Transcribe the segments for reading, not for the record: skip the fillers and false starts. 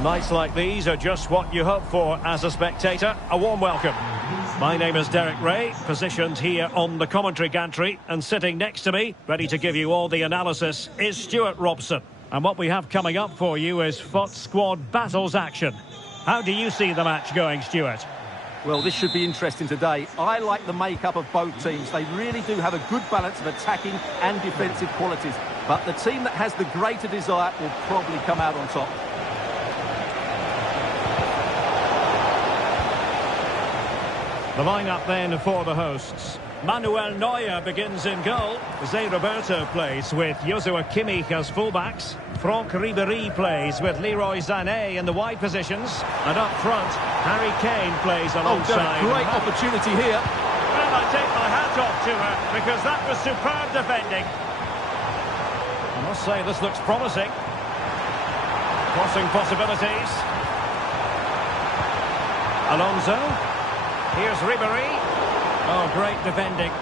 Well, nights like these are just what you hope for as a spectator. A warm welcome. My name is Derek Ray, positioned here on the commentary gantry, and sitting next to me, ready to give you all the analysis, is Stuart Robson. And what we have coming up for you is FOT Squad Battles action. How do you see the match going, Stuart? Well, this should be interesting today. I like the makeup of both teams. They really do have a good balance of attacking and defensive qualities. But the team that has the greater desire will probably come out on top. The line-up then for the hosts. Manuel Neuer begins in goal. Zé Roberto plays with Joshua Kimmich as fullbacks. Franck Ribéry plays with Leroy Sané in the wide positions. And up front, Harry Kane plays alongside. Oh, great opportunity here. Well, I take my hat off to her because that was superb defending. I must say this looks promising. Crossing possibilities. Alonso. Here's Ribéry. Oh, great defending.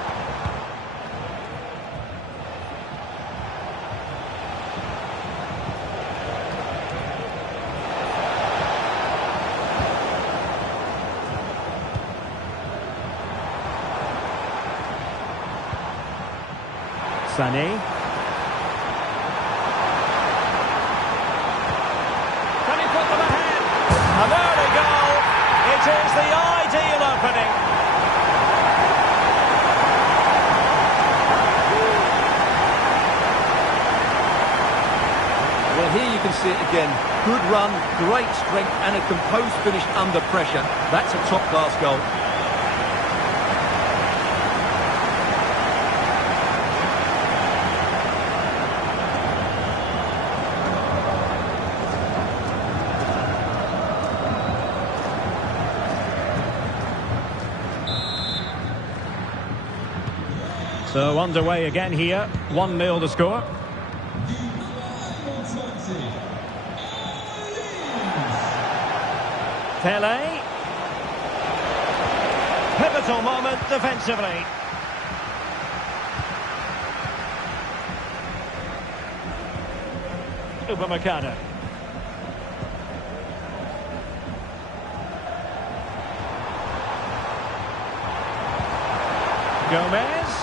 Sané. Can he put them ahead? And there they go. It is the ideal opening. Well, here you can see it again. Good run, great strength, and a composed finish under pressure. That's a top-class goal. So underway again here. 1-0 the score. Pele. Pivotal moment defensively. Upamecano. Gomez.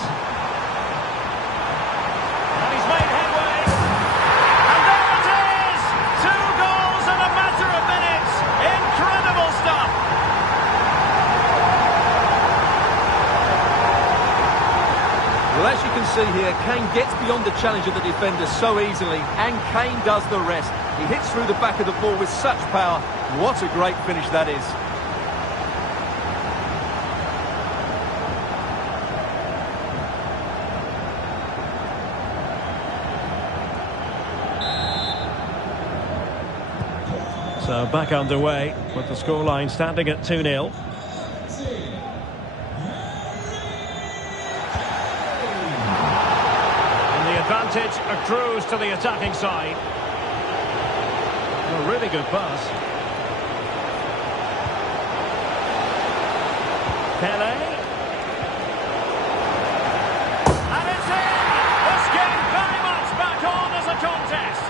And he's made headway. And there it is! 2 goals in a matter of minutes. Incredible stuff. Well, as you can see here, Kane gets beyond the challenge of the defender so easily, and Kane does the rest. He hits through the back of the ball with such power. What a great finish that is. So back underway with the scoreline standing at 2-0. And the advantage accrues to the attacking side. A really good pass. Pele. And it's in! This game very much back on as a contest.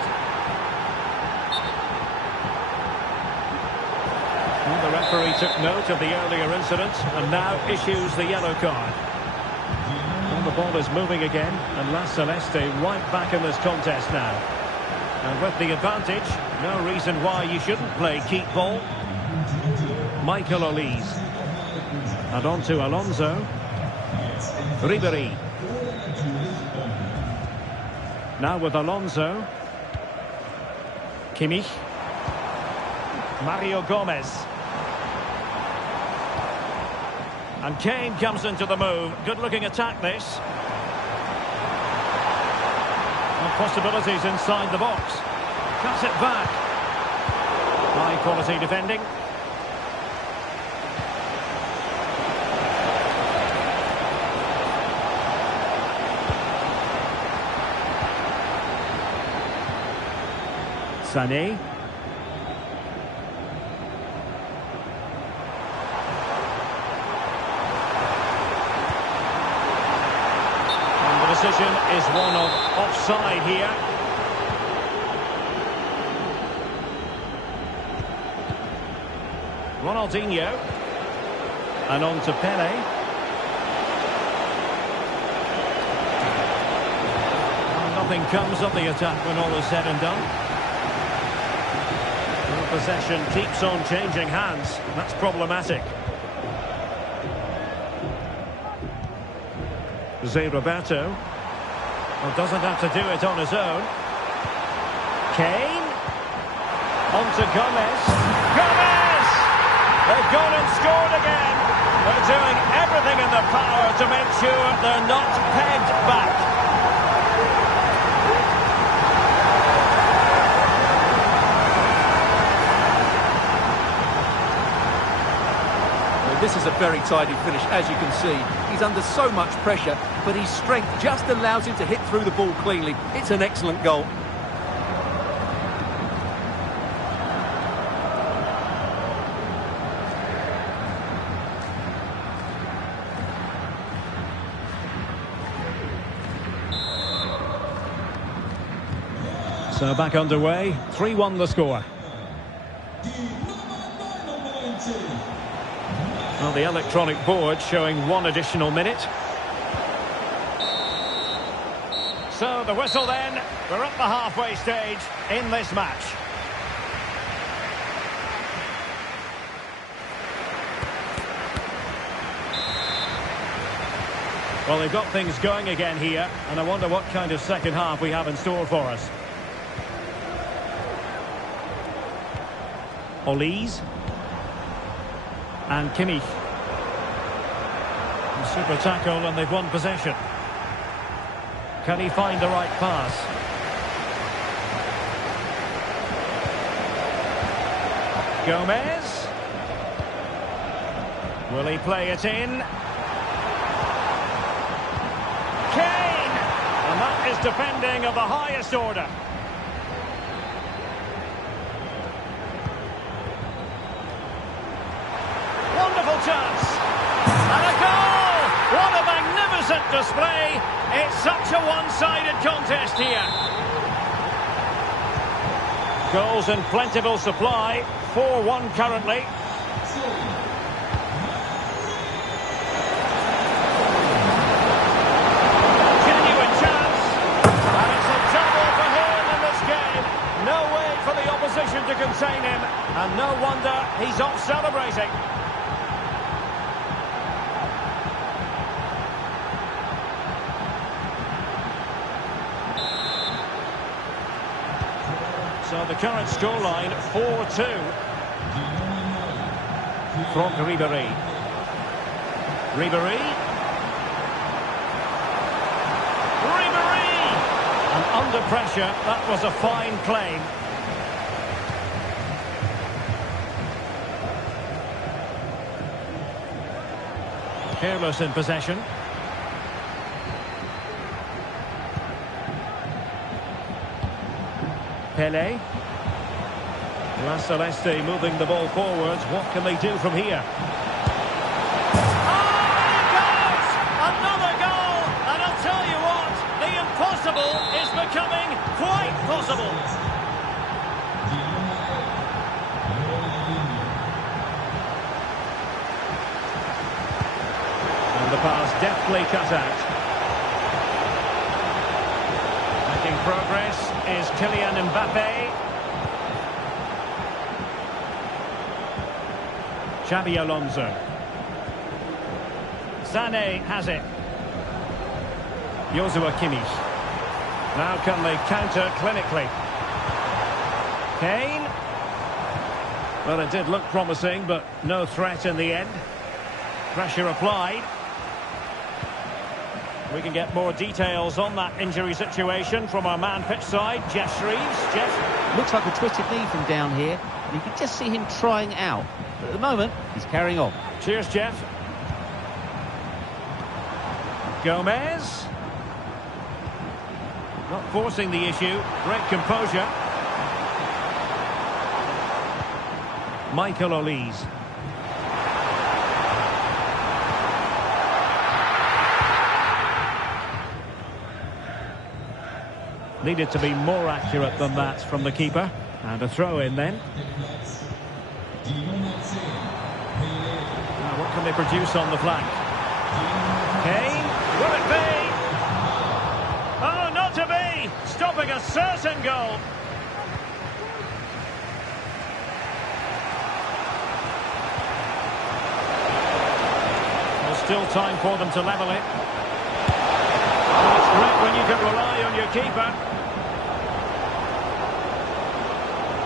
The referee took note of the earlier incident and now issues the yellow card. Well, the ball is moving again, and La Celeste right back in this contest now. And with the advantage, no reason why you shouldn't play keep ball. Michael Olise. And on to Alonso. Ribéry. Now with Alonso. Kimmich. Mario Gomez. And Kane comes into the move. Good-looking attack, this. And possibilities inside the box. Cuts it back. High-quality defending. Sané. Decision is one of offside here. Ronaldinho. And on to Pele. Nothing comes of the attack when all is said and done. The possession keeps on changing hands. That's problematic. Jose Roberto. Well, doesn't have to do it on his own. Kane. On to Gomez. Gomez! They've gone and scored again. They're doing everything in their power to make sure they're not pegged back. This is a very tidy finish, as you can see. He's under so much pressure, but his strength just allows him to hit through the ball cleanly. It's an excellent goal. So back underway, 3-1 the score. Well, the electronic board showing 1 additional minute. So the whistle then. We're at the halfway stage in this match. Well, they've got things going again here, and I wonder what kind of second half we have in store for us. Olise. And Kimmich. Super tackle, and they've won possession. Can he find the right pass? Gomez. Will he play it in? Kane! And that is defending of the highest order. Wonderful chance. And a goal! What a magnificent display. It's such a one-sided contest here. Goals in plentiful supply. 4-1 currently. Genuine chance. And it's a double for him in this game. No way for the opposition to contain him. And no wonder he's off celebrating. So the current scoreline, 4-2. From Ribéry. Ribéry. Ribéry! And under pressure, that was a fine claim. Careless in possession. Pele. La Celeste moving the ball forwards. What can they do from here? Oh, there it goes! Another goal! And I'll tell you what, the impossible is becoming quite possible. And the pass deftly cut out. Making progress is Kylian Mbappe. Xabi Alonso. Sané has it. Joshua Kimmich. Now can they counter clinically? Kane. Well, it did look promising, but no threat in the end. Pressure applied. We can get more details on that injury situation from our man pitch side, Jeff Shreves. Jeff? Looks like a twisted knee from down here, and you can just see him trying out. But at the moment, he's carrying on. Cheers, Jeff. Gomez. Not forcing the issue. Great composure. Michael Olise. Needed to be more accurate than that from the keeper. And a throw in then. can they produce on the flank? Kane, will it be? Oh, not to be! Stopping a certain goal. There's still time for them to level it. Oh, it's great when you can rely on your keeper.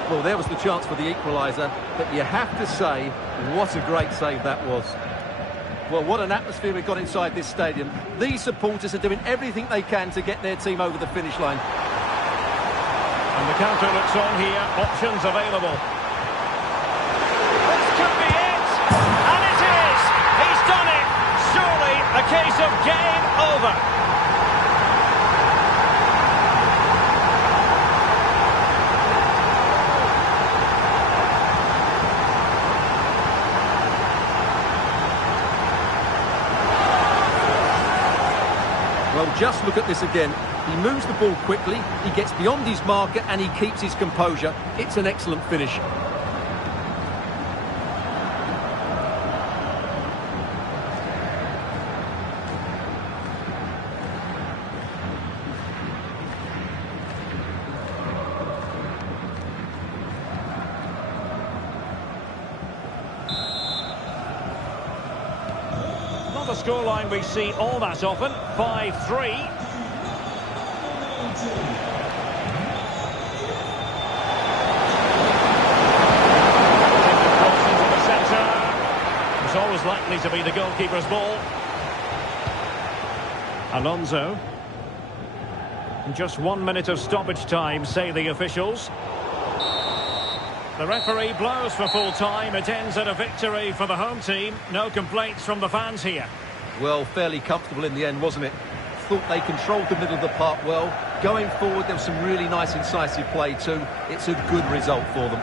Well, there was the chance for the equaliser, but you have to say, what a great save that was. Well, what an atmosphere we've got inside this stadium. These supporters are doing everything they can to get their team over the finish line. And the counter looks on here, options available. This could be it! And it is! He's done it! Surely a case of game over. Well, just look at this again. He moves the ball quickly, he gets beyond his marker and he keeps his composure. It's an excellent finish. Not a scoreline we see all that often. 5-3. It's always likely to be the goalkeeper's ball. Alonso. Just 1 minute of stoppage time, say the officials. The referee blows for full time. It ends at a victory for the home team. No complaints from the fans here. Well, fairly comfortable in the end, wasn't it? Thought they controlled the middle of the park well. Going forward, there was some really nice incisive play too. It's a good result for them.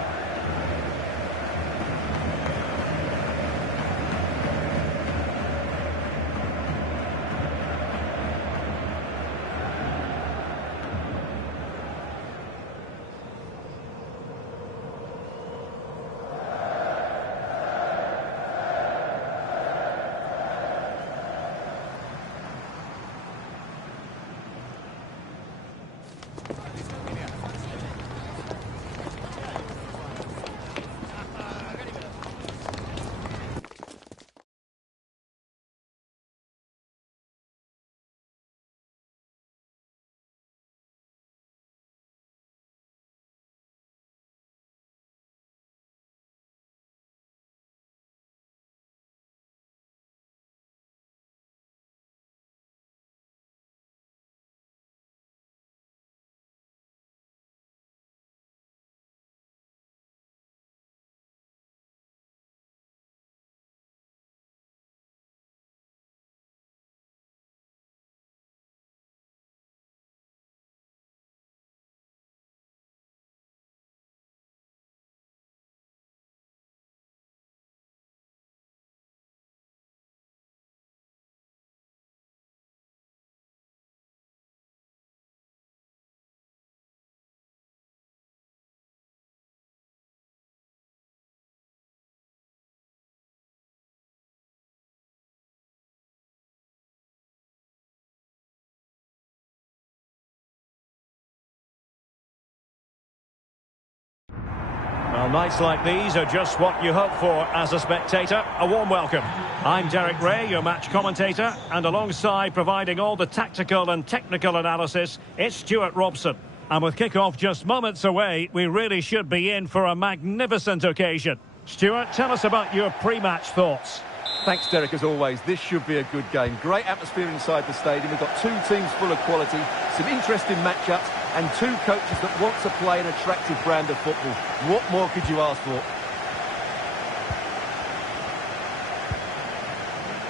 Well, nights like these are just what you hope for as a spectator. A warm welcome. I'm Derek Ray, your match commentator, and alongside providing all the tactical and technical analysis, it's Stuart Robson. And with kick-off just moments away, we really should be in for a magnificent occasion. Stuart, tell us about your pre-match thoughts. Thanks, Derek, as always. This should be a good game. Great atmosphere inside the stadium. We've got two teams full of quality, some interesting matchups, and two coaches that want to play an attractive brand of football. What more could you ask for?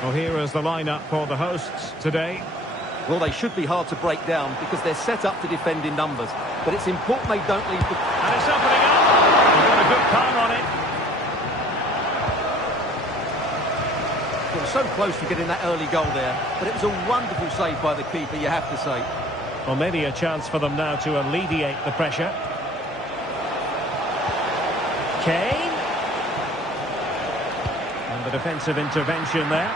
Well, here is the lineup for the hosts today. Well, they should be hard to break down because they're set up to defend in numbers. But it's important they don't leave the... And it's opening up. They've got a good power on it. So close to getting that early goal there, but it was a wonderful save by the keeper, you have to say. Well, maybe a chance for them now to alleviate the pressure. Kane. And The defensive intervention there.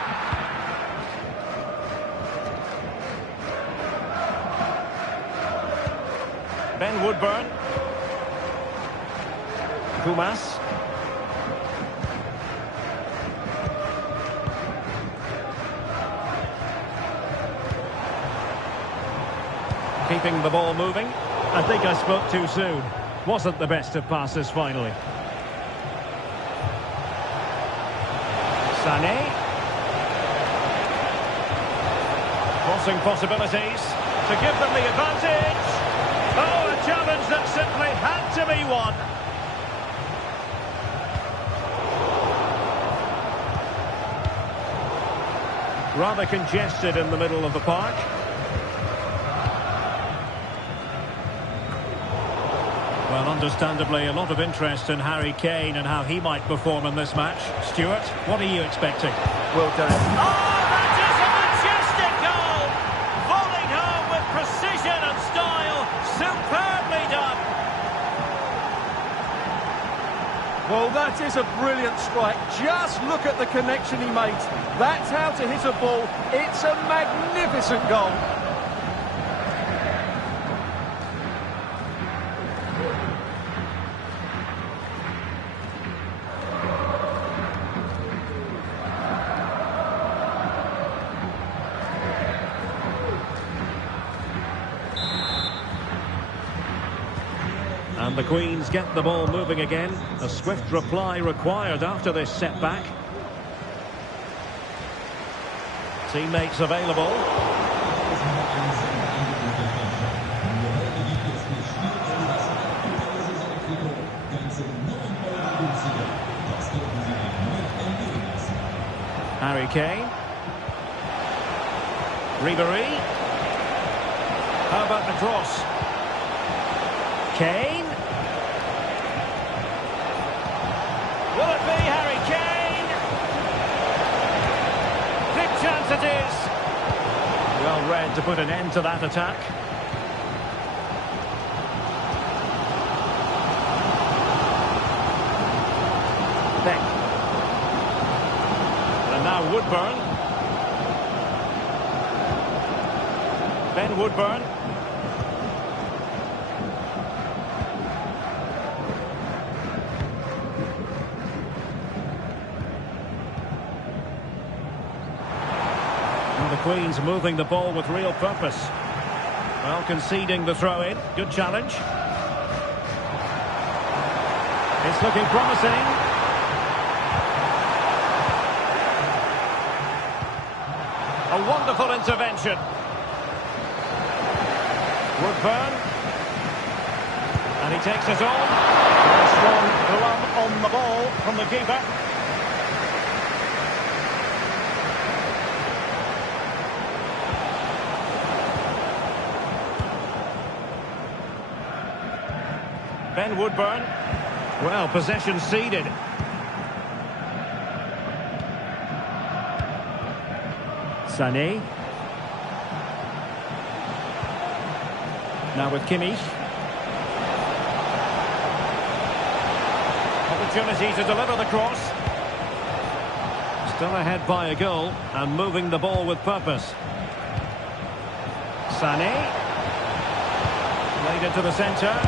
Ben Woodburn. Kumas. Keeping the ball moving. I think I spoke too soon. Wasn't the best of passes finally. Sané. Crossing possibilities to give them the advantage. Oh, a challenge that simply had to be won. Rather congested in the middle of the park. Well, understandably, a lot of interest in Harry Kane and how he might perform in this match. Stuart, what are you expecting? Well done. Oh, that is a majestic goal! Volleyed home with precision and style. Superbly done. Well, that is a brilliant strike. Just look at the connection he made. That's how to hit a ball. It's a magnificent goal. And the Queens get the ball moving again. A swift reply required after this setback. Teammates available. Harry Kane. Ribéry. How about the cross? Kane. Will it be Harry Kane? Big chance it is. Well read to put an end to that attack. Beck. And now Woodburn. Ben Woodburn. The Queens moving the ball with real purpose. Well, conceding the throw-in. Good challenge. It's looking promising. A wonderful intervention. Woodburn. And he takes it on. A strong glove on the ball from the keeper. Ben Woodburn. Well, possession ceded. Sané. Now with Kimmich. Opportunity to deliver the cross. Still ahead by a goal and moving the ball with purpose. Sané. Laid into the centre.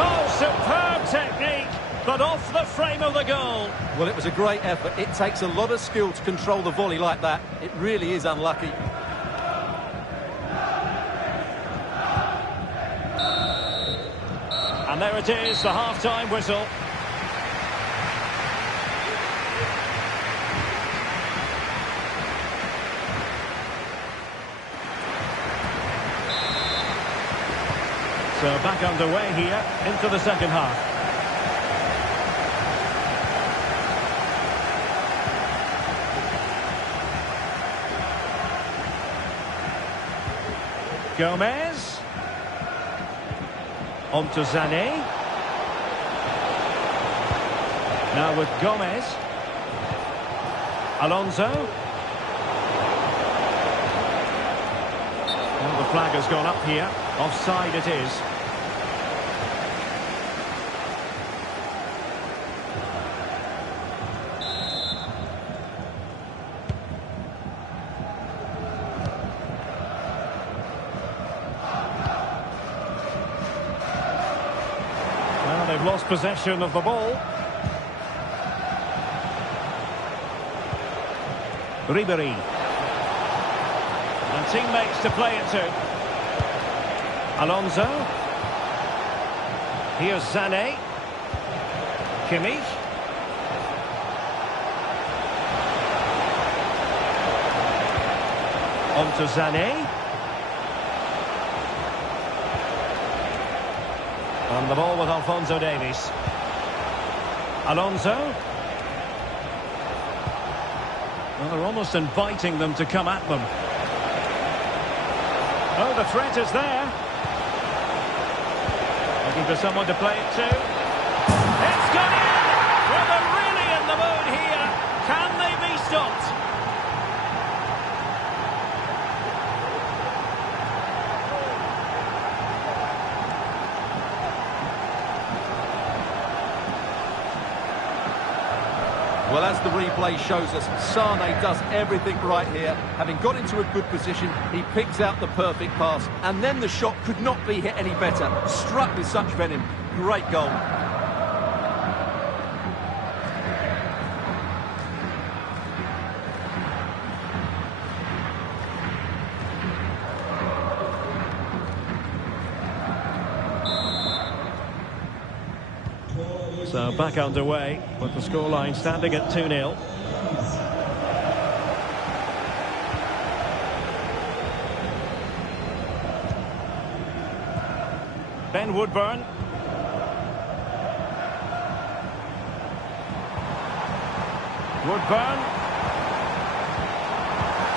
Oh, superb technique, but off the frame of the goal. Well, it was a great effort. It takes a lot of skill to control the volley like that. It really is unlucky. And there it is, the half-time whistle. So back underway here into the second half. Gomez. On to Sané. Now with Gomez. Alonso. Well, the flag has gone up here. Offside it is. lost possession of the ball. Ribery. And teammates to play it to. Alonso. Here's Sané. Kimmich. On to Sané. And the ball with Alphonso Davies. Alonso. Well, they're almost inviting them to come at them. Oh, the threat is there. Looking for someone to play it to. It's gone in! Well, they're really in the mood here. Can they be stopped? Well, as the replay shows us, Sané does everything right here. Having got into a good position, he picks out the perfect pass, and then the shot could not be hit any better. Struck with such venom. Great goal. So back underway with the scoreline standing at 2-0. Ben Woodburn. Woodburn.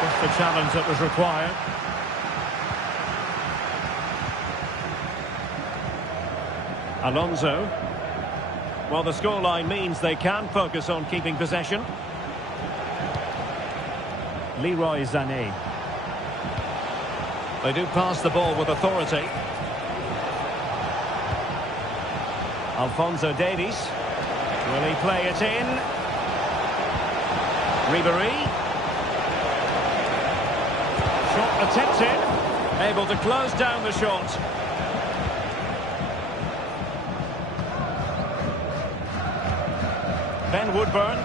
Just the challenge that was required. Alonso. Well, the scoreline means they can focus on keeping possession. Leroy Sané. They do pass the ball with authority. Alphonso Davies. Will he play it in? Ribery. Shot attempted. Able to close down the shot. Ben Woodburn.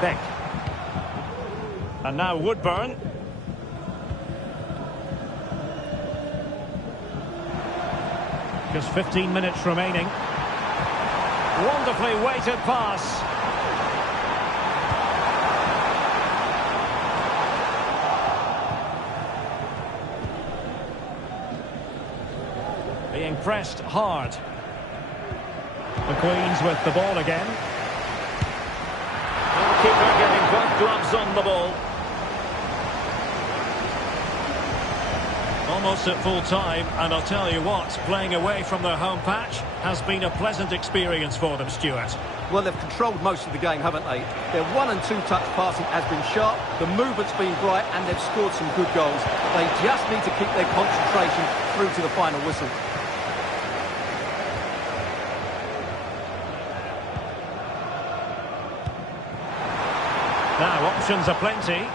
Beck. And now Woodburn. Just 15 minutes remaining. Wonderfully weighted pass. Being pressed hard. The Queens with the ball again. Goalkeeper getting both gloves on the ball. Almost at full time, and I'll tell you what, playing away from their home patch has been a pleasant experience for them, Stuart. Well, they've controlled most of the game, haven't they? Their 1- and 2-touch passing has been sharp, the movement's been bright, and they've scored some good goals. They just need to keep their concentration through to the final whistle. Now, options are plenty.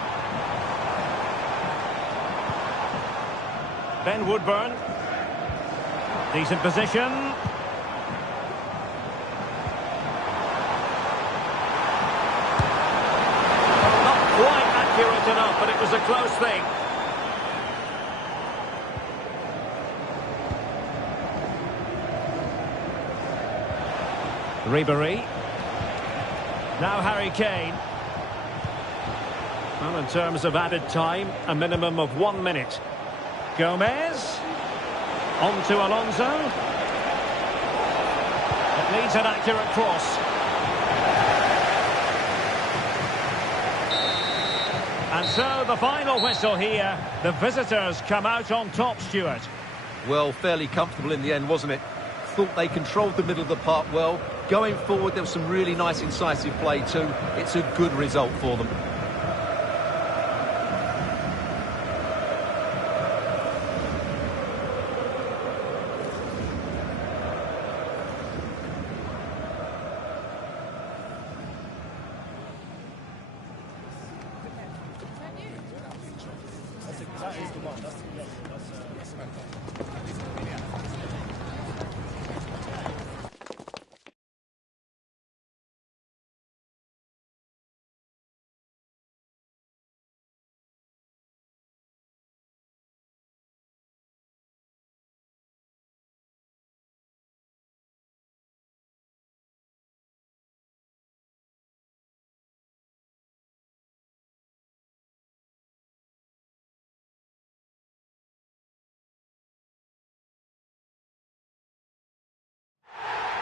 Ben Woodburn. Decent position. Not quite accurate enough, but it was a close thing. Ribery. Now Harry Kane. Well, in terms of added time, a minimum of 1 minute. Gomez. On to Alonso. It needs an accurate cross. And so the final whistle here. The visitors come out on top, Stuart. Well, fairly comfortable in the end, wasn't it? Thought they controlled the middle of the park well. Going forward, there was some really nice incisive play too. It's a good result for them. That is the one. That's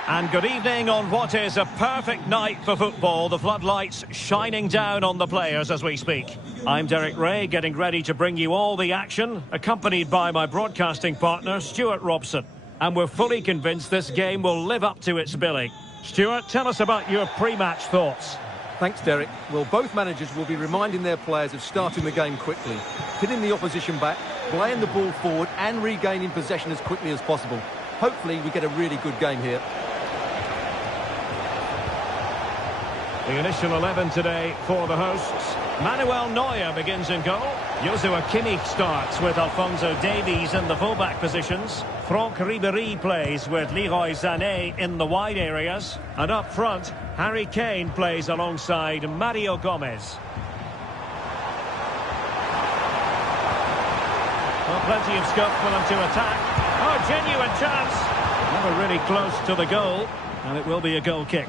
And good evening on what is a perfect night for football. The floodlights shining down on the players as we speak. I'm Derek Ray, getting ready to bring you all the action, accompanied by my broadcasting partner, Stuart Robson. And we're fully convinced this game will live up to its billing. Stuart, tell us about your pre-match thoughts. Thanks, Derek. Well, both managers will be reminding their players of starting the game quickly, hitting the opposition back, playing the ball forward and regaining possession as quickly as possible. Hopefully we get a really good game here. The initial 11 today for the hosts. Manuel Neuer begins in goal. Joshua Kimmich starts with Alphonso Davies in the fullback positions. Franck Ribéry plays with Leroy Sané in the wide areas. And up front, Harry Kane plays alongside Mario Gomez. Well, plenty of scope for them to attack. Oh, genuine chance. Never really close to the goal. And it will be a goal kick.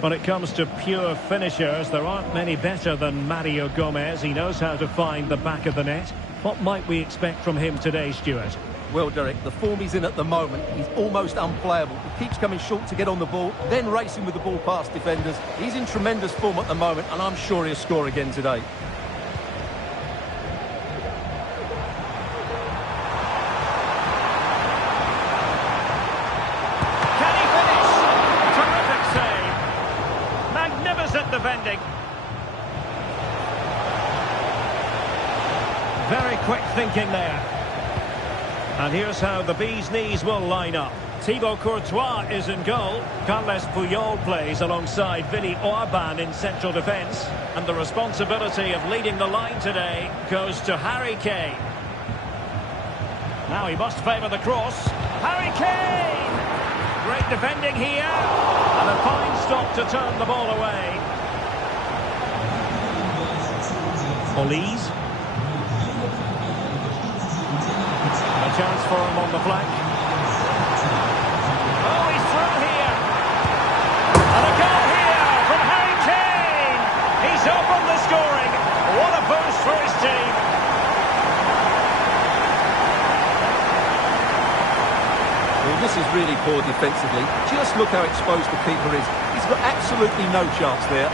When it comes to pure finishers, there aren't many better than Mario Gomez. He knows how to find the back of the net. What might we expect from him today, Stuart? Well, Derek, the form he's in at the moment, he's almost unplayable. He keeps coming short to get on the ball, then racing with the ball past defenders. He's in tremendous form at the moment, and I'm sure he'll score again today. Defending. Very quick thinking there. And here's how the bee's knees will line up. Thibaut Courtois is in goal. Carles Puyol plays alongside Willy Orban in central defence. And the responsibility of leading the line today goes to Harry Kane. Now he must favour the cross. Harry Kane! Great defending here. And a fine stop to turn the ball away. Olise. A chance for him on the flank. Oh, he's through here. And a goal here from Harry Kane. He's opened the scoring. What a boost for his team. Well, this is really poor defensively. Just look how exposed the keeper is. He's got absolutely no chance there.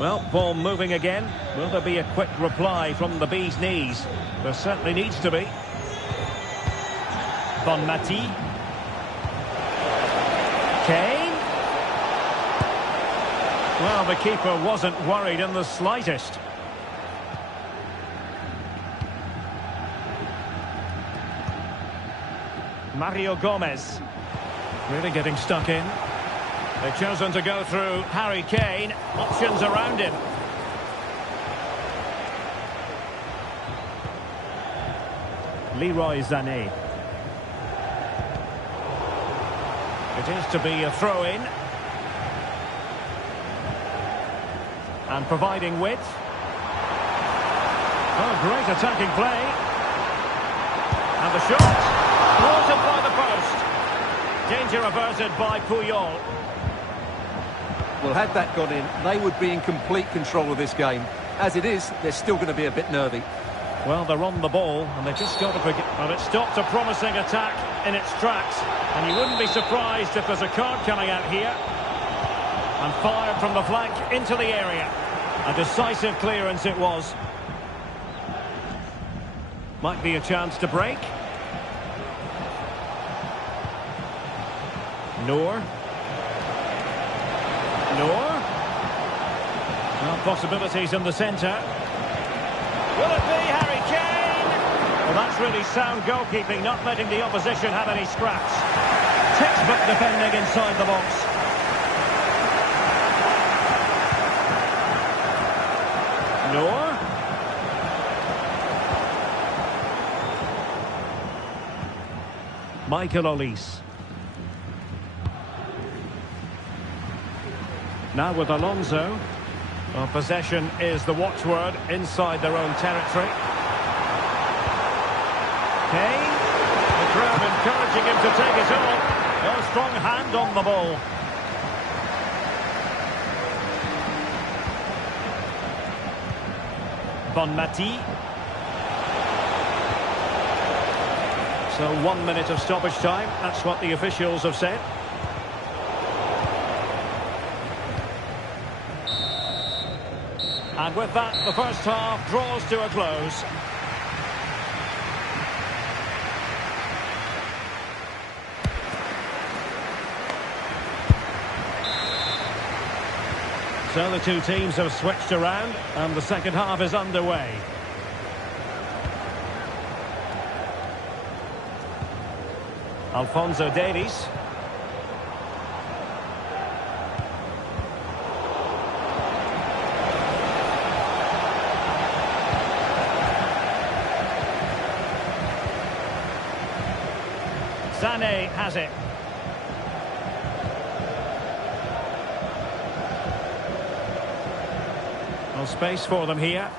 Well, ball moving again. Will there be a quick reply from the bee's knees? There certainly needs to be. Bonmati. Kane. Well, the keeper wasn't worried in the slightest. Mario Gomez. Really getting stuck in. They've chosen to go through Harry Kane. Options around him. Leroy Sané. It is to be a throw-in. And providing width. Oh, great attacking play. And the shot. Thwarted by the post. Danger averted by Puyol. Well, had that gone in, they would be in complete control of this game. As it is, they're still going to be a bit nervy. Well, they're on the ball, and they've just got to forget. Well, it stopped a promising attack in its tracks, and you wouldn't be surprised if there's a card coming out here. And fired from the flank into the area. A decisive clearance it was. Might be a chance to break. Noor. Well, possibilities in the centre. Will it be Harry Kane? Well, that's really sound goalkeeping, not letting the opposition have any scraps. Textbook defending inside the box. Noor. Michael Olise. Now with Alonso. Well, possession is the watchword inside their own territory. Kane. The crowd encouraging him to take it on. A strong hand on the ball. Bonmati. So 1 minute of stoppage time. That's what the officials have said. And with that, the first half draws to a close. So the two teams have switched around, and the second half is underway. Alphonso Davies. Sané has it. No space for them here.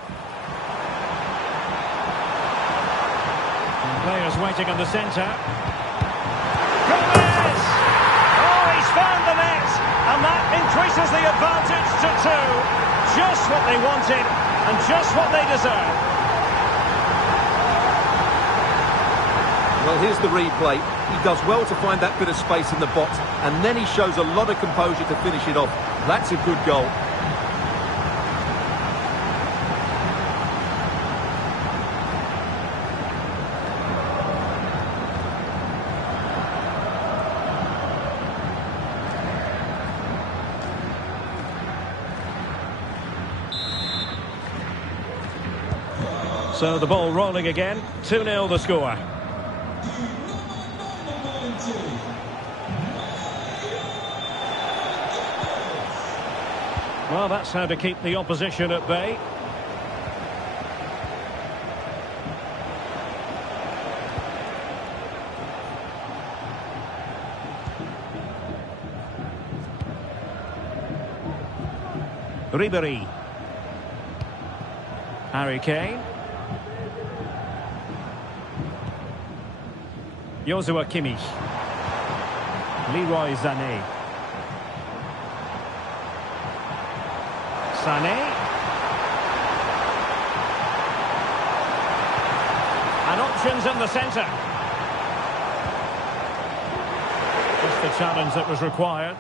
And players waiting in the centre. Gomez! Oh, he's found the net! And that increases the advantage to 2. Just what they wanted and just what they deserve. Well, here's the replay. He does well to find that bit of space in the box, and then he shows a lot of composure to finish it off. That's a good goal. So the ball rolling again. 2-0 the score. Well, that's how to keep the opposition at bay. Ribéry. Harry Kane. Joshua Kimmich. Leroy Sané. Sané. And options in the centre. Just the challenge that was required.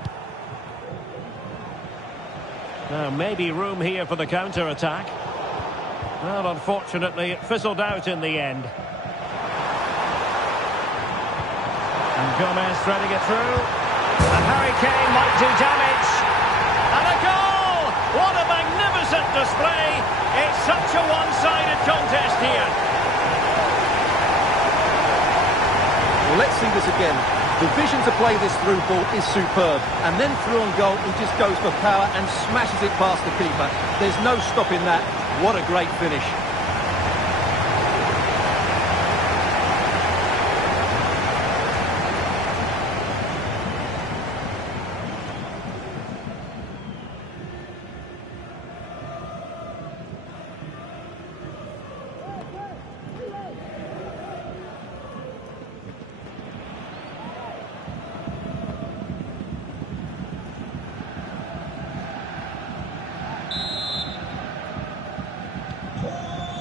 Now, maybe room here for the counter-attack. Well, unfortunately, it fizzled out in the end. And Gomez threading it through. And Harry Kane might do damage. And a goal! What a magnificent display! It's such a one-sided contest here. Well, let's see this again. The vision to play this through ball is superb. And then through on goal, he just goes for power and smashes it past the keeper. There's no stopping that. What a great finish.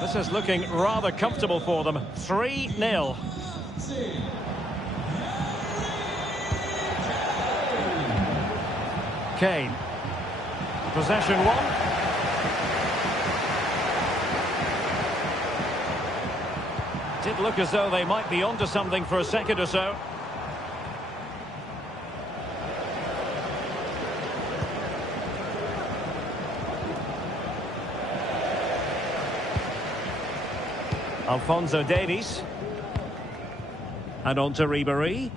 This is looking rather comfortable for them. 3-0. Kane. Possession one. Did look as though they might be onto something for a second or so. Alphonso Davies. And on to Ribéry.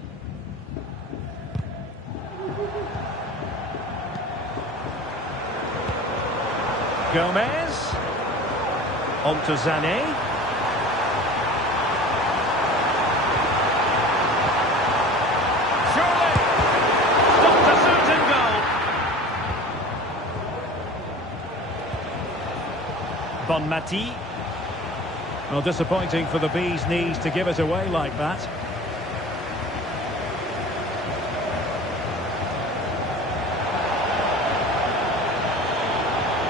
Gomez. On to Sané. Surely! Stopped a certain goal. Bonmati. Well, disappointing for the Bees' knees to give it away like that.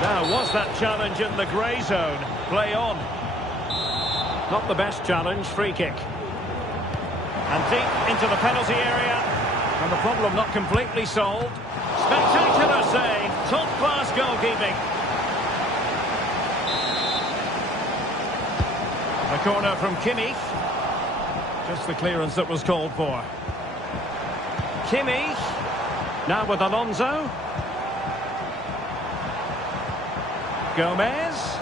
Now, was that challenge in the grey zone? Play on. Not the best challenge, free kick. And deep into the penalty area. And the problem not completely solved. Spectacular save. Top-class goalkeeping. A corner from Kimmich. Just the clearance that was called for. Kimmich. Now with Alonso. Gomez.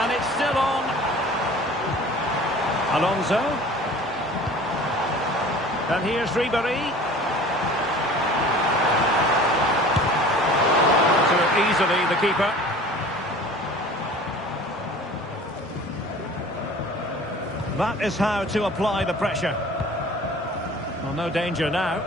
And it's still on. Alonso. And here's Ribéry. To it easily, the keeper. That is how to apply the pressure. Well, no danger now.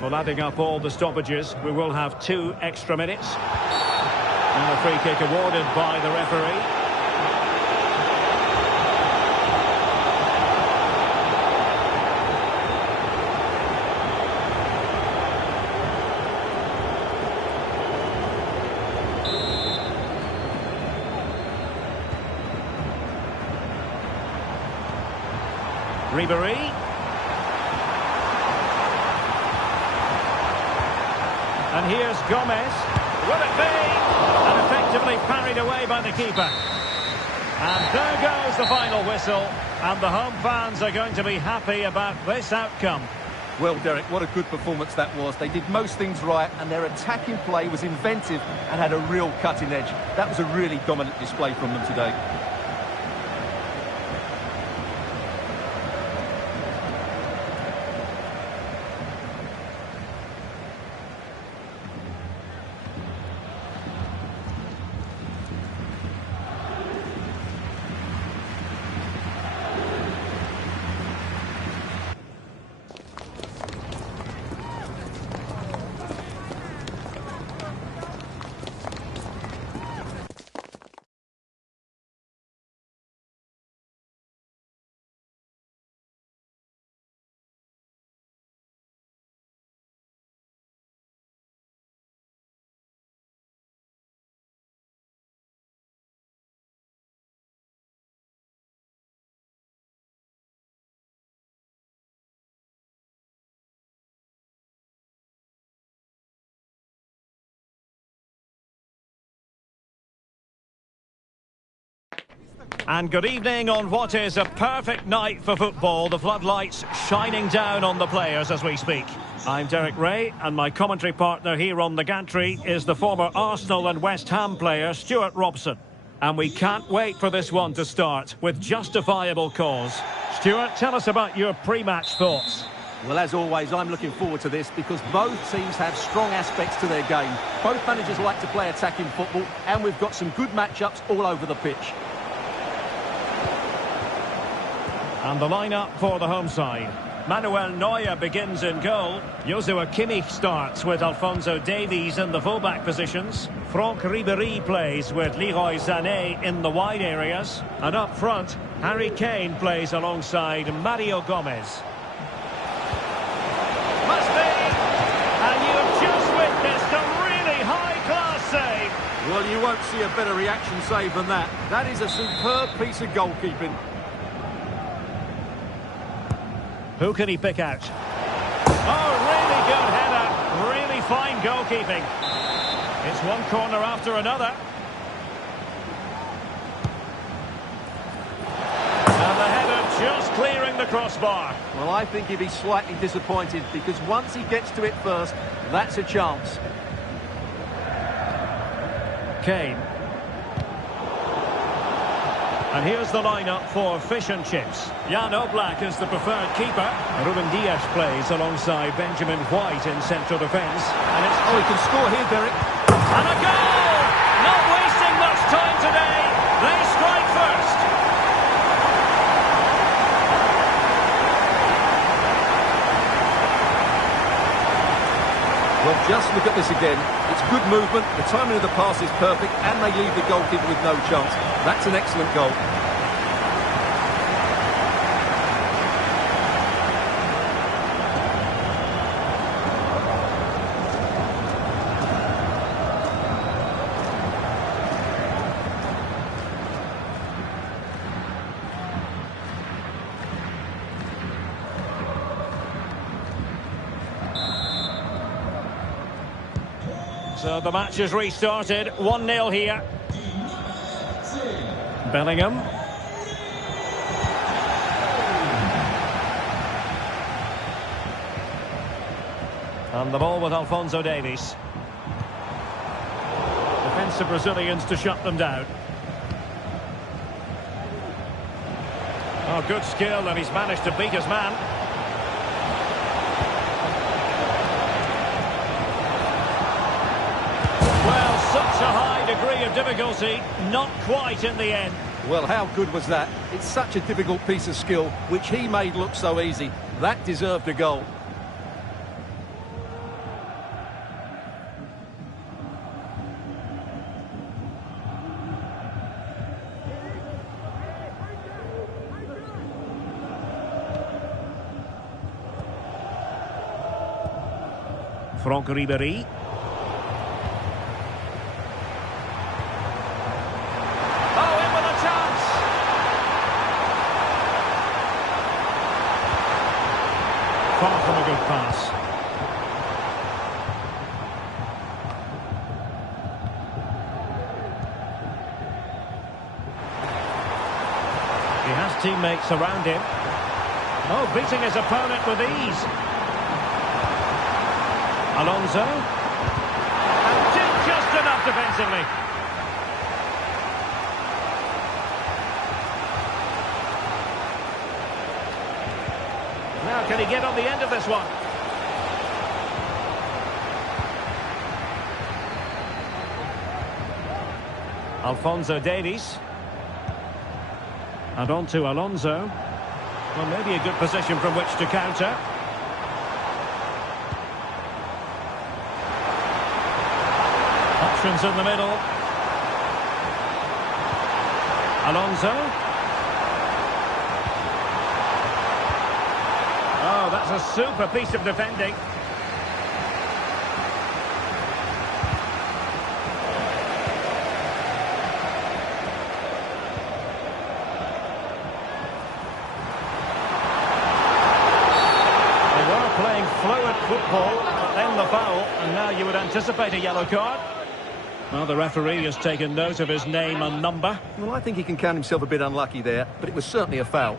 Well, adding up all the stoppages, we will have 2 extra minutes. And a free kick awarded by the referee. Ribéry. And here's Gomez. Will it be? And effectively parried away by the keeper. And there goes the final whistle. And the home fans are going to be happy about this outcome. Well, Derek, what a good performance that was. They did most things right, and their attacking play was inventive and had a real cutting edge. That was a really dominant display from them today. And good evening on what is a perfect night for football. The floodlights shining down on the players as we speak. I'm Derek Ray, and my commentary partner here on the gantry is the former Arsenal and West Ham player Stuart Robson. And we can't wait for this one to start with justifiable cause. Stuart, tell us about your pre-match thoughts. Well, as always, I'm looking forward to this because both teams have strong aspects to their game. Both managers like to play attacking football, and we've got some good matchups all over the pitch. And the lineup for the home side. Manuel Neuer begins in goal. Joshua Kimmich starts with Alphonso Davies in the fullback positions. Franck Ribéry plays with Leroy Sané in the wide areas. And up front, Harry Kane plays alongside Mario Gomez. Must be! And you have just witnessed a really high-class save. Well, you won't see a better reaction save than that. That is a superb piece of goalkeeping. Who can he pick out? Oh, really good header. Really fine goalkeeping. It's one corner after another. And the header just clearing the the crossbar. Well, I think he'd be slightly disappointed because once he gets to it first, that's a chance. Kane. And here's the lineup for fish and chips. Jan Oblak is the preferred keeper. Ruben Dias plays alongside Benjamin White in central defence. And it's... Oh, he can score here, Derek. And a goal! Not wasting much time today. They strike first. Well, just look at this again. It's good movement, the timing of the pass is perfect, and they leave the goalkeeper with no chance. That's an excellent goal. So the match has restarted. 1-0 here. Bellingham. And the ball with Alphonso Davies. Defensive Brazilians to shut them down. Oh, good skill, and he's managed to beat his man. Well, such a high degree of difficulty, not quite in the end. Well, how good was that? It's such a difficult piece of skill, which he made look so easy. That deserved a goal. Franck Ribéry. Far from a good pass. He has teammates around him. Oh, beating his opponent with ease. Alonso. And did just enough defensively. Now, can he get on the end of this one? Alphonso Davies. And on to Alonso. Well, maybe a good position from which to counter. Options in the middle. Alonso. Oh, that's a super piece of defending. They were playing fluid football, but then the foul, and now you would anticipate a yellow card. Well, the referee has taken note of his name and number. Well, I think he can count himself a bit unlucky there, but it was certainly a foul.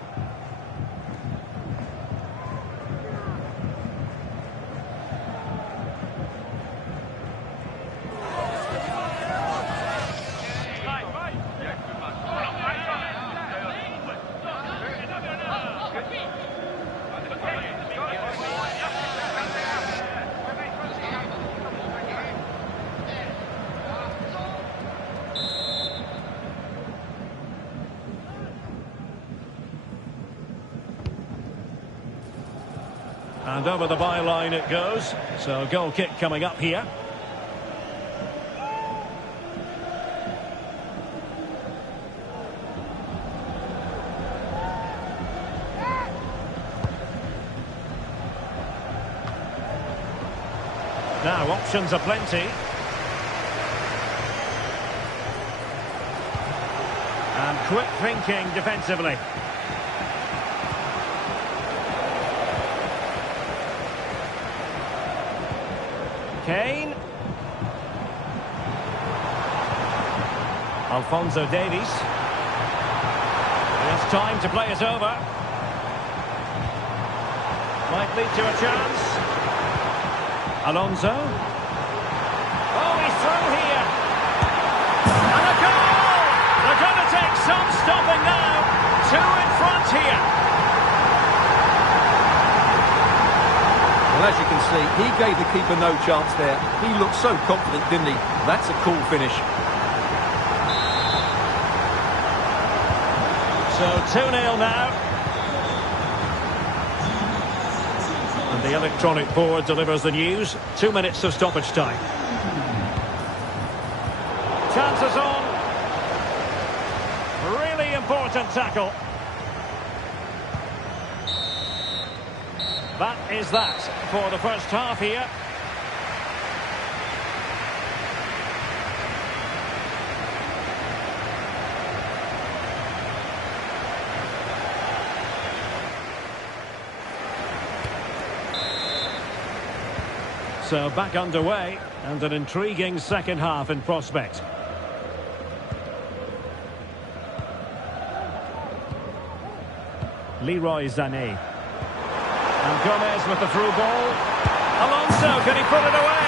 And over the byline it goes. So goal kick coming up here. Now options are plenty. And quick thinking defensively. Kane. Alphonso Davies. It's time to play it over. Might lead to a chance. Alonso. Oh, he's through here. And a goal! They're going to take some stopping now. 2 in front here. Well, as you can see, he gave the keeper no chance there. He looked so confident, didn't he? That's a cool finish. So 2-0 now. And the electronic board delivers the news. 2 minutes of stoppage time. Chances on. Really important tackle. That is that for the first half here. So back underway, and an intriguing second half in prospect. Leroy Sané. And Gomez with the through ball. Alonso, can he put it away?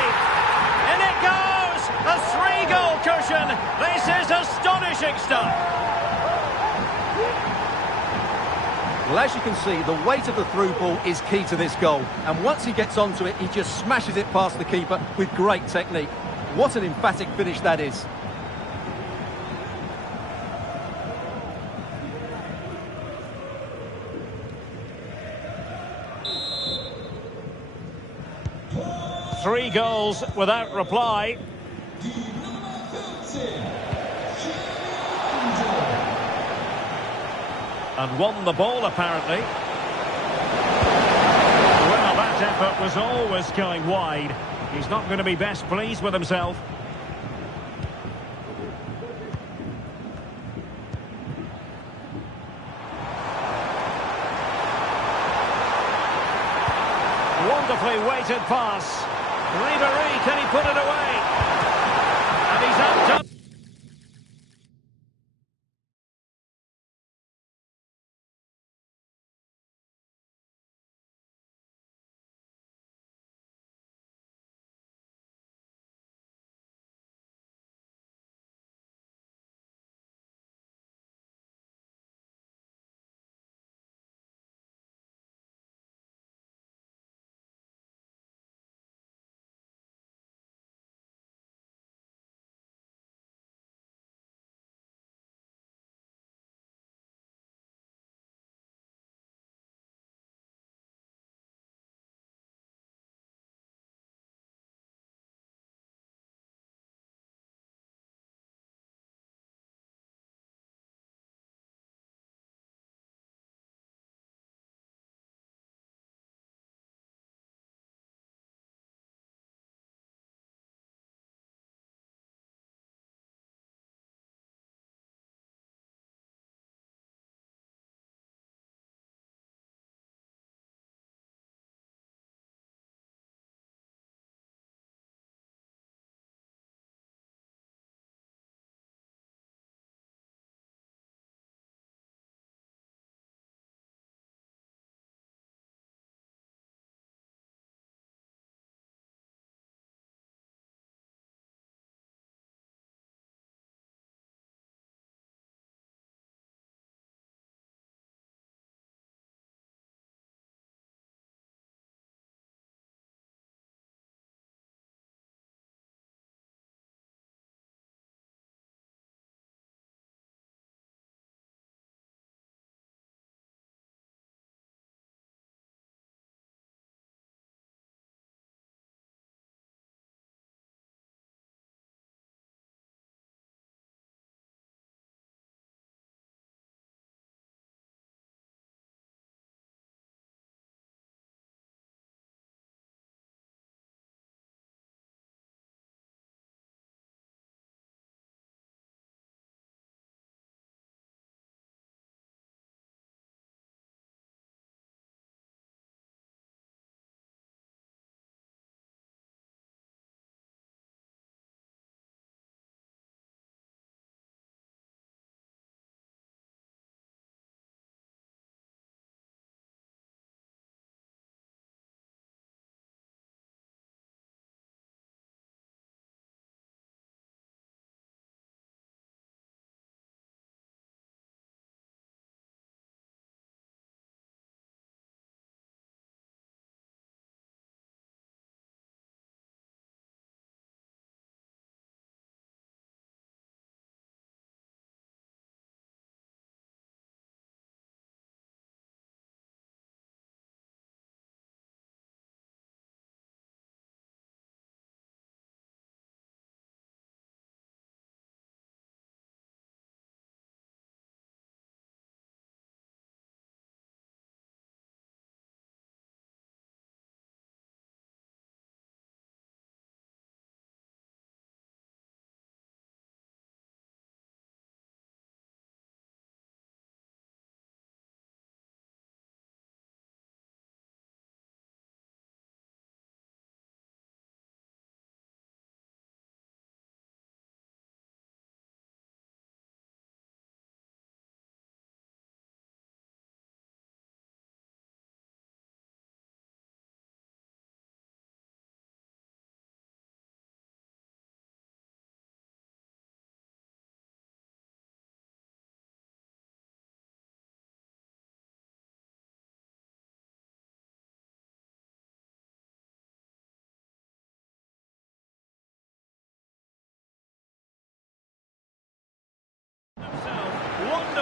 In it goes! A 3-goal cushion! This is astonishing stuff! Well, as you can see, the weight of the through ball is key to this goal. And once he gets onto it, he just smashes it past the keeper with great technique. What an emphatic finish that is. Three goals without reply. And won the ball, apparently. Well, that effort was always going wide. He's not going to be best pleased with himself. Wonderfully weighted pass. Ribéry, can he put it away? And he's outdone.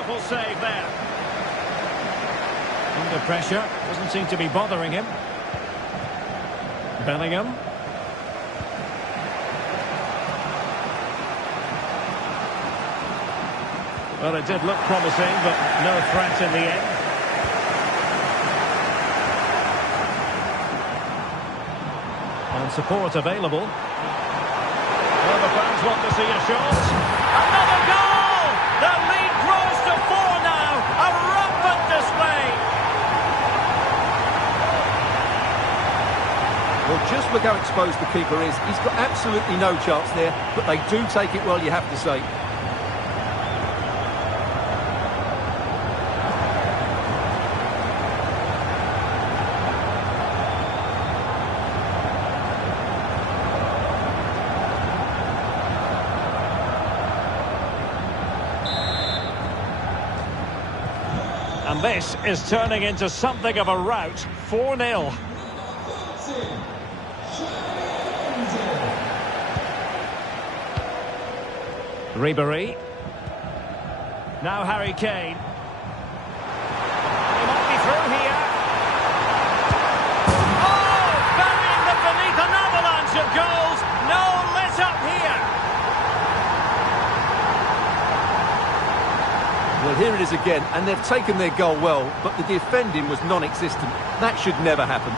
Wonderful save there. Under pressure, doesn't seem to be bothering him. Bellingham. Well, it did look promising, but no threat in the end. And support available. Well, the fans want to see a shot. Another goal! The lead grows to 4 now. A rampant display. Well, just look how exposed the keeper is. He's got absolutely no chance there, but they do take it well, you have to say. And this is turning into something of a rout. 4-0. Ribéry. Now Harry Kane. He might be through here. Oh! Burying them beneath an avalanche of goals. No let up here. Well, here it is again, and they've taken their goal well, but the defending was non-existent. That should never happen.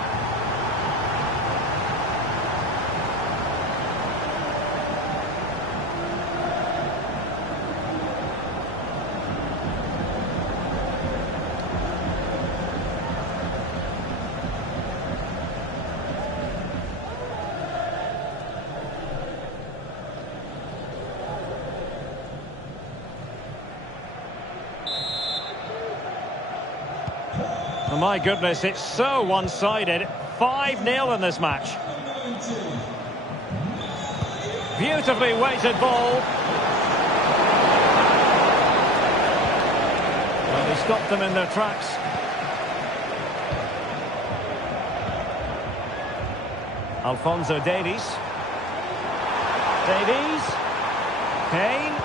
Oh my goodness, it's so one-sided. 5-0 in this match. Beautifully weighted ball. Well, he stopped them in their tracks. Alphonso Davies. Davies. Kane.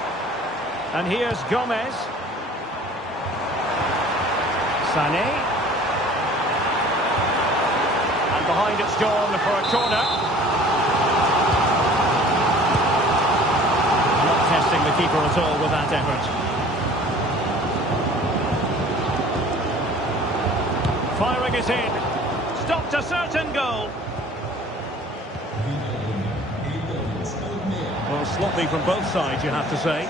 And here's Gomez. Sané. And behind it's John for a corner. Not testing the keeper at all with that effort. Firing it in. Stopped a certain goal. Well, sloppy from both sides, you have to say.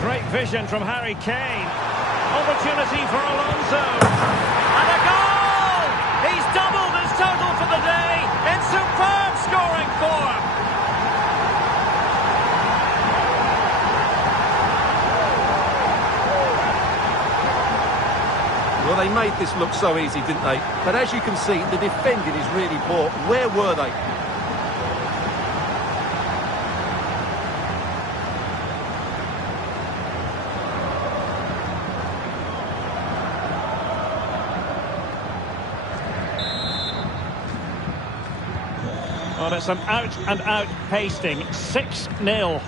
Great vision from Harry Kane. Opportunity for Alonso. And a goal! He's doubled his total for the day in superb scoring form. Well, they made this look so easy, didn't they? But as you can see, the defending is really poor. Where were they? Well, it's an out-and-out pasting. 6-0.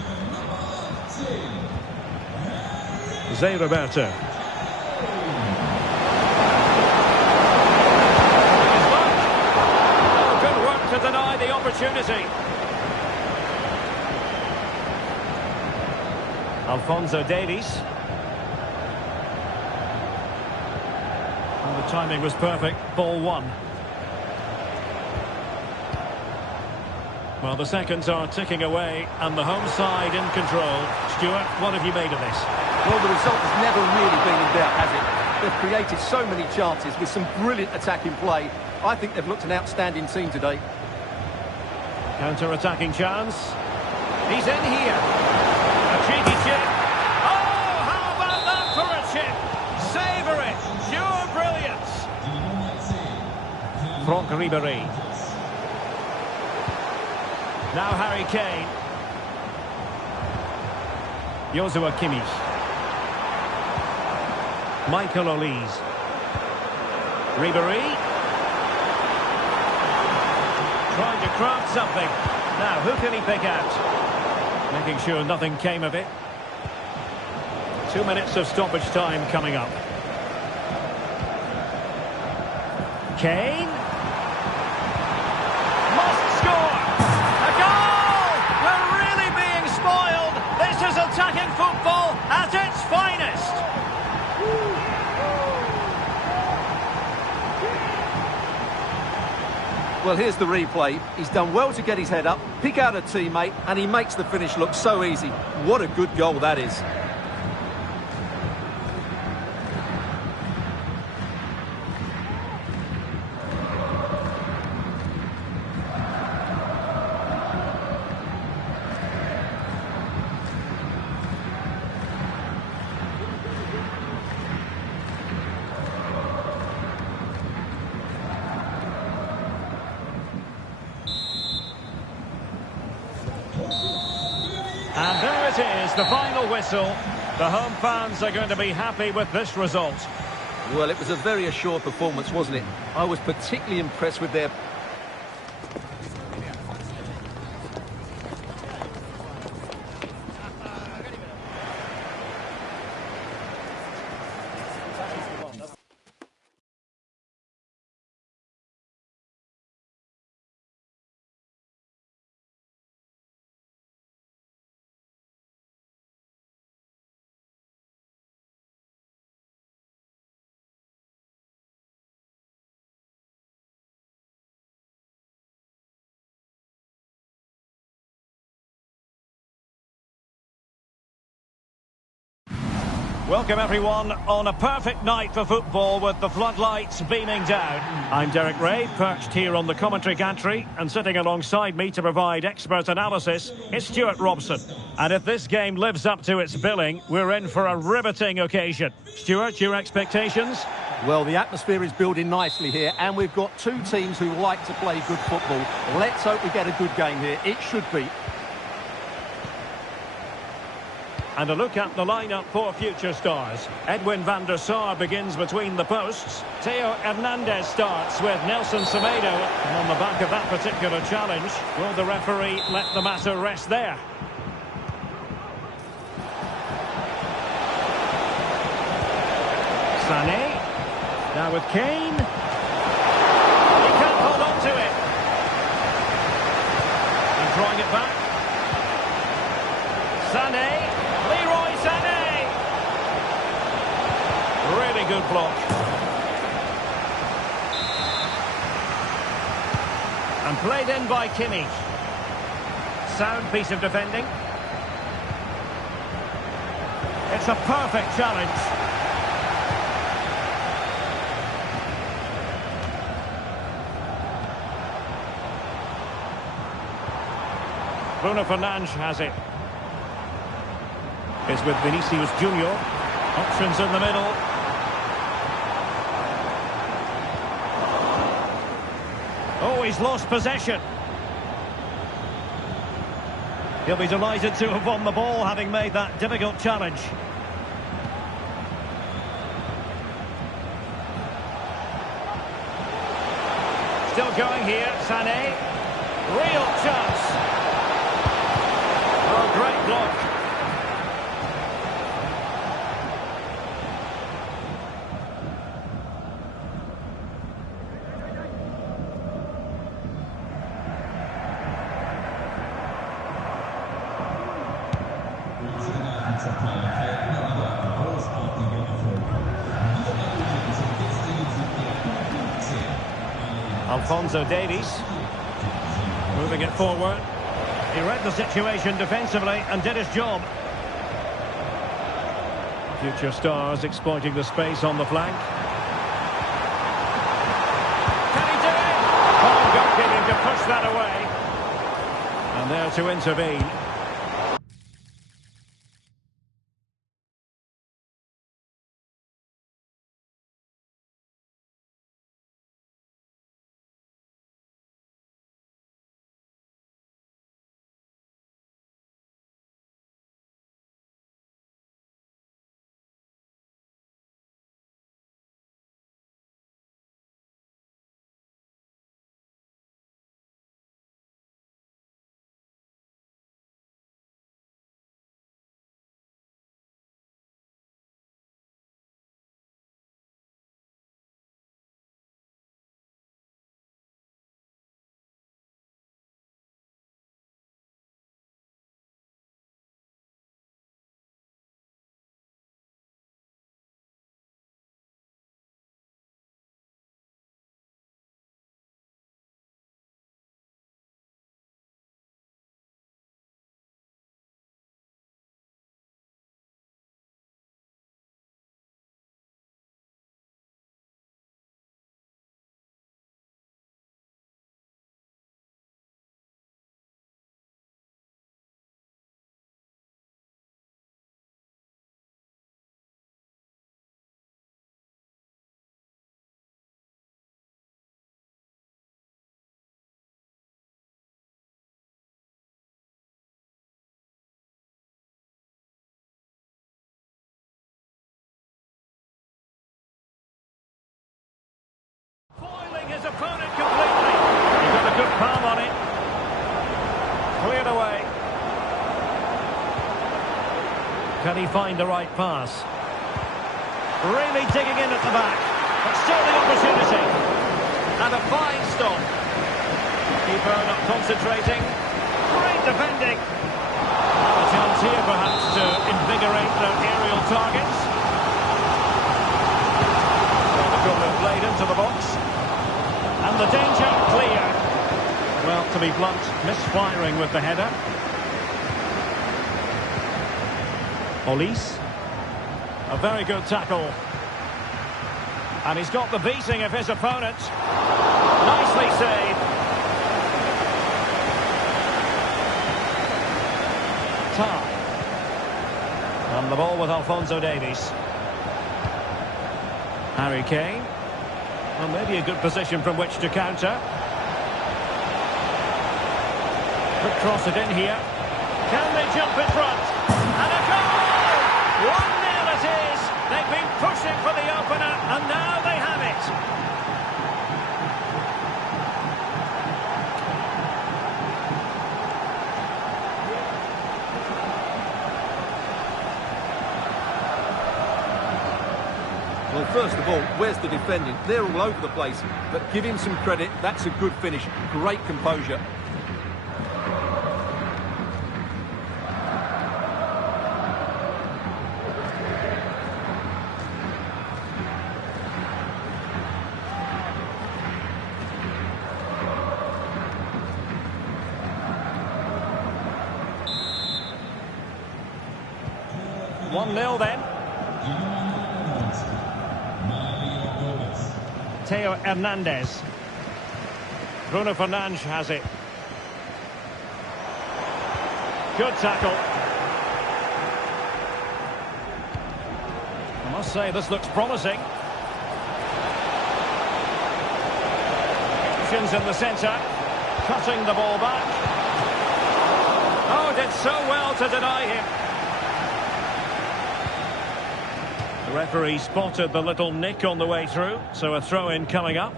Zé Roberto. Good work to deny the opportunity. Alphonso Davies. Well, the timing was perfect. Ball one. Well, the seconds are ticking away, and the home side in control. Stuart, what have you made of this? Well, the result has never really been in doubt, has it? They've created so many chances with some brilliant attacking play. I think they've looked an outstanding team today. Counter-attacking chance. He's in here. A cheeky chip. Oh, how about that for a chip? Savour it. Pure brilliance. Franck Ribéry. Now Harry Kane. Joshua Kimmich. Michael Olise. Ribéry. Trying to craft something. Now, who can he pick out? Making sure nothing came of it. 2 minutes of stoppage time coming up. Kane. Must score! A goal! We're really being spoiled! This is attacking football at its finest! Well, here's the replay. He's done well to get his head up, pick out a teammate, and he makes the finish look so easy. What a good goal that is. And there it is, the final whistle. The home fans are going to be happy with this result. Well, it was a very assured performance, wasn't it? I was particularly impressed with their... Welcome everyone on a perfect night for football with the floodlights beaming down. I'm Derek Ray, perched here on the commentary gantry, and sitting alongside me to provide expert analysis is Stuart Robson. And if this game lives up to its billing, we're in for a riveting occasion. Stuart, your expectations? Well, the atmosphere is building nicely here, and we've got two teams who like to play good football. Let's hope we get a good game here. It should be. And a look at the lineup for future stars. Edwin van der Sar begins between the posts. Theo Hernandez starts with Nelson Semedo. And on the back of that particular challenge, will the referee let the matter rest there? Sané. Now with Kane. He can't hold on to it. And drawing it back. Sané. Really good block. And played in by Kimmich. Sound piece of defending. It's a perfect challenge. Bruno Fernandes has it. It's with Vinicius Junior. Options in the middle. Oh, he's lost possession. He'll be delighted to have won the ball, having made that difficult challenge. Still going here, Sané. Real chance. Oh, great block. Alphonso Davies moving it forward. He read the situation defensively and did his job. Future stars exploiting the space on the flank. Can he do it? Oh, goalkeeping to push that away. And there to intervene. Palm on it. Cleared away. Can he find the right pass? Really digging in at the back. But still the opportunity. And a fine stop. Keeper not concentrating. Great defending. A chance here perhaps to invigorate their aerial targets. The corner played into the box. And the danger clear. Well, to be blunt, misfiring with the header. Olise. A very good tackle. And he's got the beating of his opponent. Nicely saved. Tar. And the ball with Alphonso Davies. Harry Kane. Well, maybe a good position from which to counter. Could cross it in here. Can they jump in front? And a goal! 1-0 it is. They've been pushing for the opener, and now they have it. Well, first of all, where's the defending? They're all over the place, but give him some credit. That's a good finish. Great composure. Nil then. Theo Hernandez. Bruno Fernandes has it. Good tackle. I must say this looks promising. Options in the centre. Cutting the ball back. Oh, did so well to deny him. The referee spotted the little nick on the way through, so a throw-in coming up.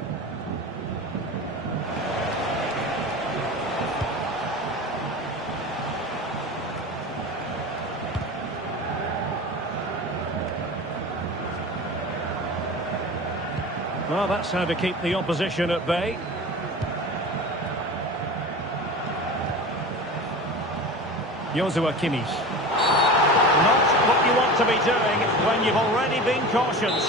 Well, that's how to keep the opposition at bay. Joshua Kimmich. Not what you want to be doing when you've already been cautioned.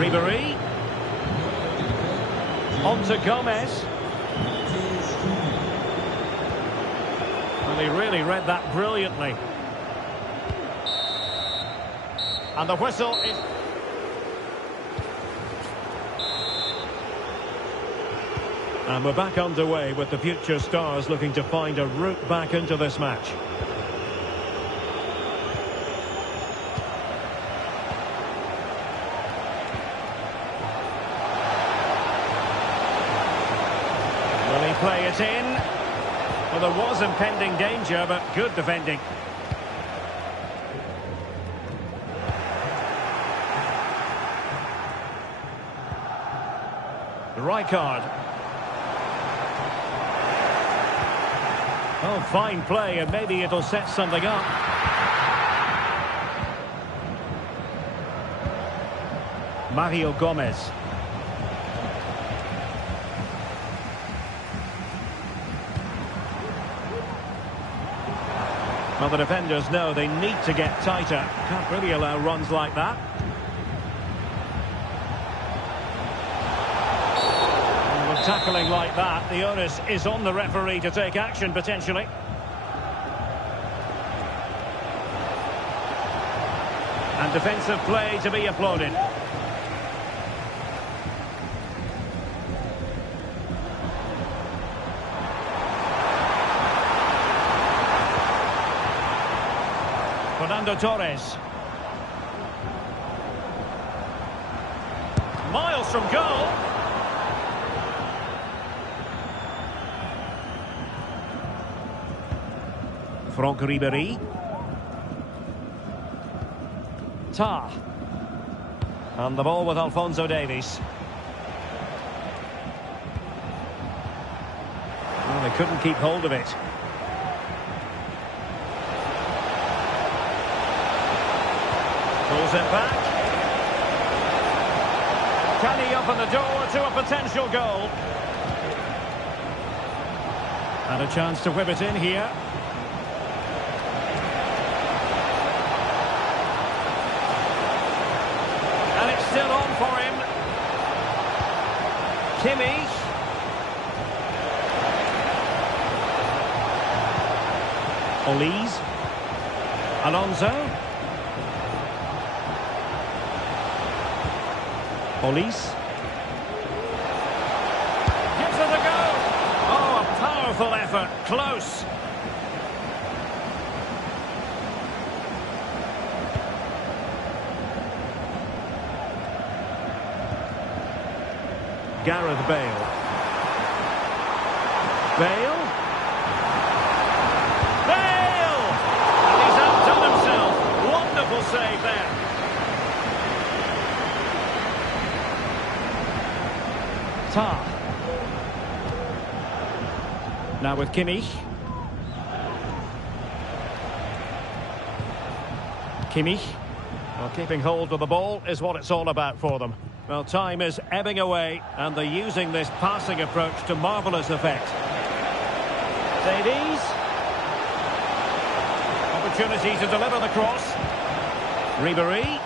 Ribéry. On to Gomez. And he really read that brilliantly. And the whistle is... And we're back underway with the future stars looking to find a route back into this match. Will he play it in? Well, there was impending danger, but good defending. Rijkaard. Oh, fine play, and maybe it'll set something up. Mario Gomez. Well, the defenders know they need to get tighter. Can't really allow runs like that. Tackling like that, the onus is on the referee to take action potentially. And defensive play to be applauded. Fernando Torres. Miles from goal. Franck Ribéry. Tar. And the ball with Alphonso Davies. Well, they couldn't keep hold of it. Pulls it back. Can he open the door to a potential goal? And a chance to whip it in here. And it's still on for him. Kimmich. Olise. Alonso. Olise. Gives it a go. Oh, a powerful effort. Close. Gareth Bale. Bale. Bale! And he's outdone himself. Wonderful save there. Tah. Now with Kimmich. Kimmich. Well, keeping hold of the ball is what it's all about for them. Well, time is ebbing away, and they're using this passing approach to marvellous effect. Davies. Opportunity to deliver the cross. Ribéry.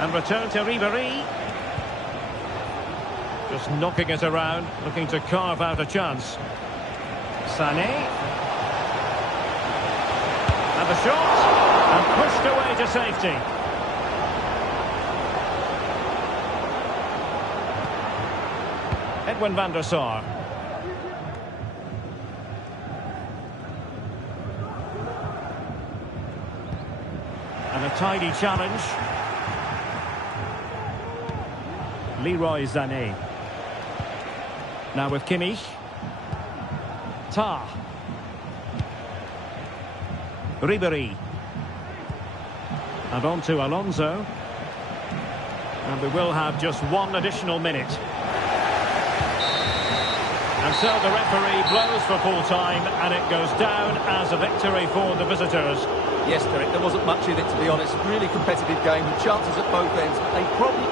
And return to Ribéry. Just knocking it around, looking to carve out a chance. Sané. And the shot. And pushed away to safety. Edwin van der Sar. And a tidy challenge. Leroy Sané. Now with Kimmich. Tah. Ribéry. And on to Alonso. And we will have just one additional minute. And so the referee blows for full time, and it goes down as a victory for the visitors. Yes, Derek, there wasn't much in it, to be honest. Really competitive game with chances at both ends. They probably